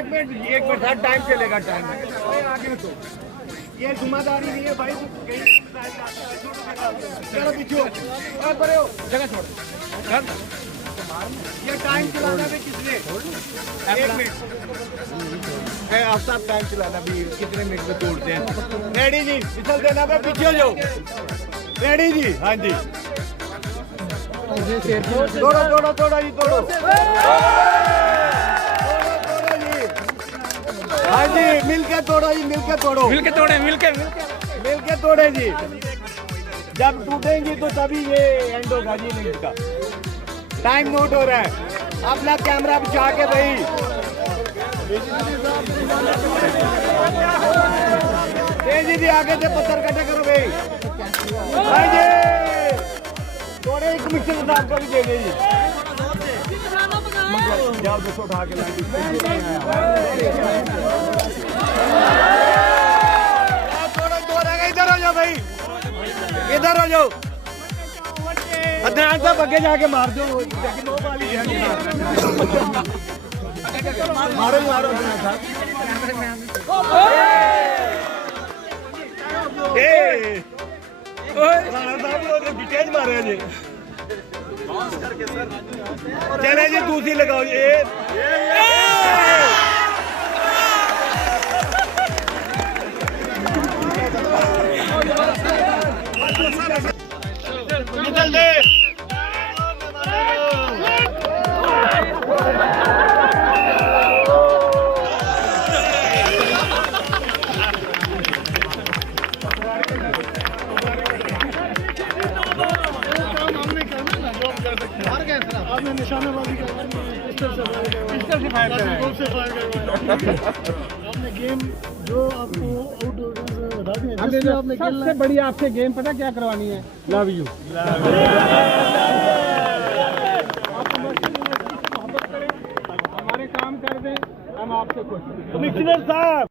एक minute sir, time चलेगा, time आगे तो ये जिम्मेदारी नहीं है भाई। चलो पीछे हो, परे हो, जगह छोड़। ये टाइम चलाना भी किसने? 1 मिनट आप साहब, टाइम चलाना भी कितने मिनट में तोड़ते हैं? रेडी जी, फिसल देना पे पीछे हो जाओ। रेडी जी, हाँ जी, तोड़ो तोड़ो तोड़ो जी, तोड़ो जी, हाँ जी, मिलके तोड़ो जी, मिलके तोड़ो, मिलके तोड़े, मिलके तोड़े जी। जब टूटेंगी तो तभी ये एंड होगा जी मिनट का। टाइम नोट हो रहा है, अपना कैमरा बिछा के भाई। तेजी जी आगे से पत्थर कटे करो भाई। हाँ जी, थोड़े एक मिक्सर साहब को भी दे दे जी। जाओ दोस्तों, उठा के लाइए। इधर हो जाओ भाई, इधर हो जाओ। ध्यान से आगे जाके मार दो, मारो मारो मारे जी। चले जी, दूसरी लगाओ ये। निकल दे। आपने निशानाबाजी आपने गेम जो आपको आउट बता दिया। आपने सबसे बढ़िया आपसे गेम पता क्या करवानी है? Love you. मोहब्बत करें, हमारे काम कर दें, हम आपसे खुश। कमिश्नर साहब,